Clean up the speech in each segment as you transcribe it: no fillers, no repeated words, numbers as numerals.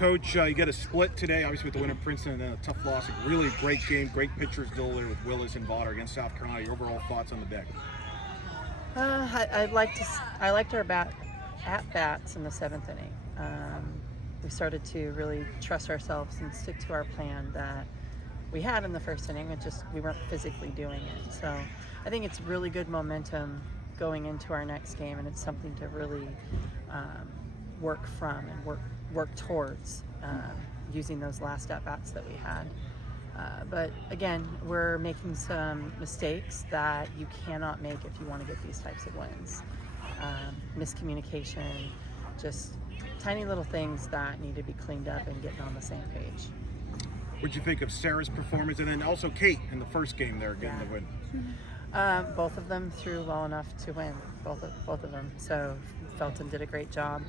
Coach, you get a split today, obviously with the win at Princeton, and then a tough loss. A really great game, great pitchers duel with Willis and Vaughter against South Carolina. Your overall thoughts on the deck? I liked our at-bats in the seventh inning. We started to really trust ourselves and stick to our plan that we had in the first inning. We weren't physically doing it. So I think it's really good momentum going into our next game, and it's something to really work from and work towards using those last at-bats that we had. But again, we're making some mistakes that you cannot make if you want to get these types of wins. Miscommunication, just tiny little things that need to be cleaned up and getting on the same page. What'd you think of Sarah's performance, and then also Kate in the first game there getting the win? Both of them threw well enough to win, both of them. So Felton did a great job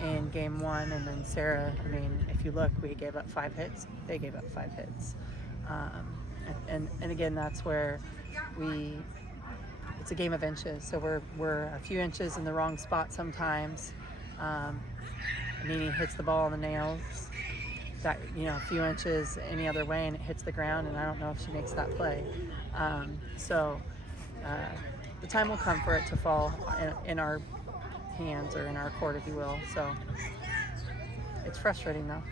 in game one, and then Sarah, I mean, if you look, we gave up 5 hits, they gave up 5 hits. And again, that's where it's a game of inches, so we're a few inches in the wrong spot sometimes. Nene hits the ball on the nails, that, a few inches any other way and it hits the ground, and I don't know if she makes that play. The time will come for it to fall in our hands, or in our court, if you will. So it's frustrating though.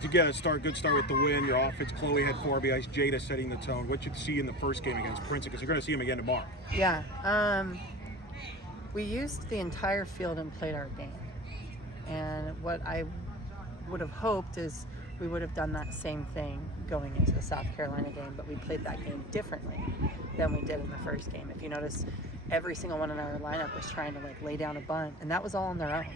To get a good start with the win, your offense, Chloe had 4 RBIs, Jada setting the tone. What you see in the first game against Princeton, because you're going to see them again tomorrow? Yeah, we used the entire field and played our game. And what I would have hoped is we would have done that same thing going into the South Carolina game, but we played that game differently than we did in the first game. If you notice, every single one in our lineup was trying to lay down a bunt, and that was all on their own.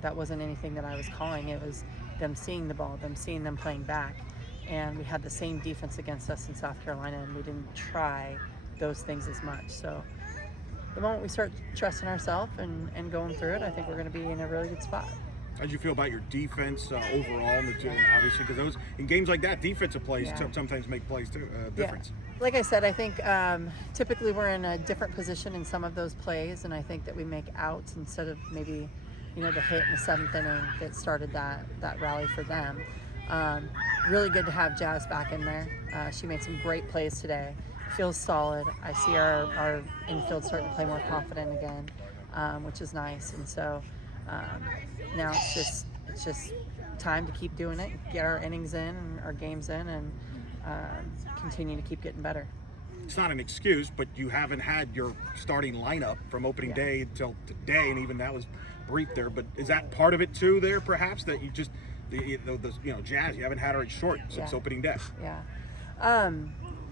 That wasn't anything that I was calling. It was them seeing the ball, them seeing them playing back. And we had the same defense against us in South Carolina, and we didn't try those things as much. So the moment we start trusting ourselves and going through it, I think we're going to be in a really good spot. How did you feel about your defense overall in the team? Obviously, because those in games like that, defensive plays sometimes make plays too difference. Yeah. Like I said, I think typically we're in a different position in some of those plays, and I think that we make outs instead of maybe the hit in the 7th inning that started that rally for them. Really good to have Jazz back in there. She made some great plays today. Feels solid. I see our infield starting to play more confident again, which is nice. And so now it's just time to keep doing it, get our innings in and our games in, and continue to keep getting better. It's not an excuse, but you haven't had your starting lineup from opening day until today, and even that was brief there. But is that part of it too there, perhaps, that you just Jazz, you haven't had her in short since opening day? Yeah.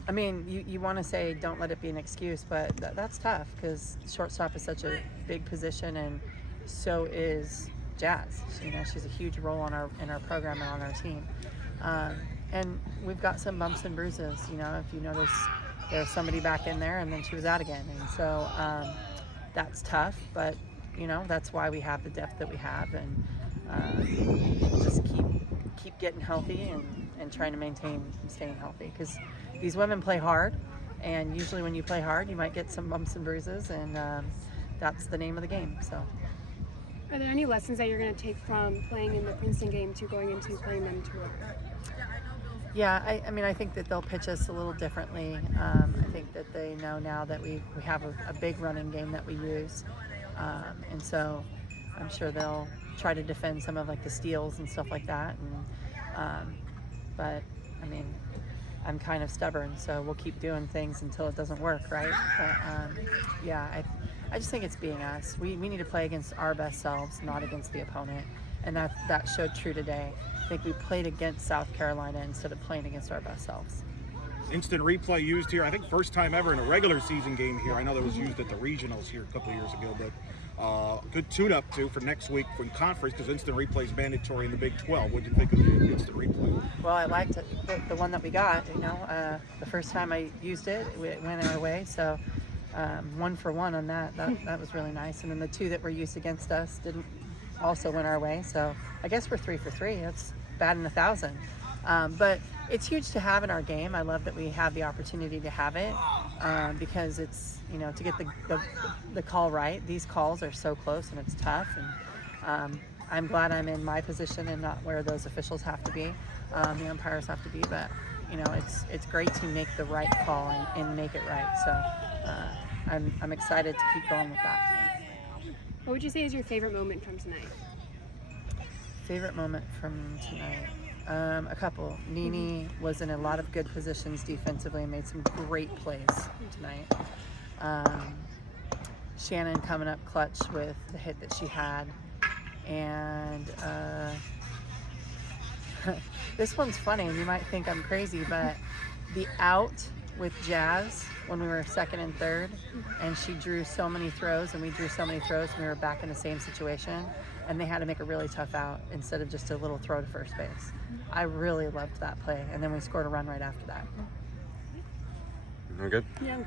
I mean, you want to say don't let it be an excuse, but that's tough because shortstop is such a big position, and so is Jazz. She's a huge role in our program and on our team. And we've got some bumps and bruises. If you notice, there's somebody back in there, and then she was out again, and so that's tough. But that's why we have the depth that we have, and just keep getting healthy and trying to maintain staying healthy, because these women play hard, and usually when you play hard, you might get some bumps and bruises, and that's the name of the game. So. Are there any lessons that you're going to take from playing in the Princeton game to going into playing them tomorrow? Yeah, I think that they'll pitch us a little differently. I think that they know now that we have a big running game that we use, and so I'm sure they'll try to defend some of the steals and stuff like that. And but I'm kind of stubborn, so we'll keep doing things until it doesn't work, right? But I just think it's being us. We need to play against our best selves, not against the opponent, and that showed true today. I think we played against South Carolina instead of playing against our best selves. Instant replay used here, I think first time ever in a regular season game here. I know that was used at the regionals here a couple of years ago, but good tune-up too for next week for conference, because instant replay is mandatory in the Big 12. What do you think of the instant replay? Well, I liked it, the one that we got. The first time I used it, it went our way. So 1 for 1 on that was really nice. And then the 2 that were used against us didn't also went our way. So I guess we're 3 for 3. That's bad in 1,000. But it's huge to have in our game. I love that we have the opportunity to have it because it's, to get the call right. These calls are so close and it's tough. And I'm glad I'm in my position and not where those officials have to be, the umpires have to be. But you know, it's great to make the right call and make it right. So I'm excited to keep going with that. What would you say is your favorite moment from tonight? Favorite moment from tonight? A couple. Nene was in a lot of good positions defensively and made some great plays tonight. Shannon coming up clutch with the hit that she had. And this one's funny. You might think I'm crazy, but the out with Jazz when we were second and third, and she drew so many throws and we drew so many throws, and we were back in the same situation, and they had to make a really tough out instead of just a little throw to first base. I really loved that play, and then we scored a run right after that. All good? Yeah.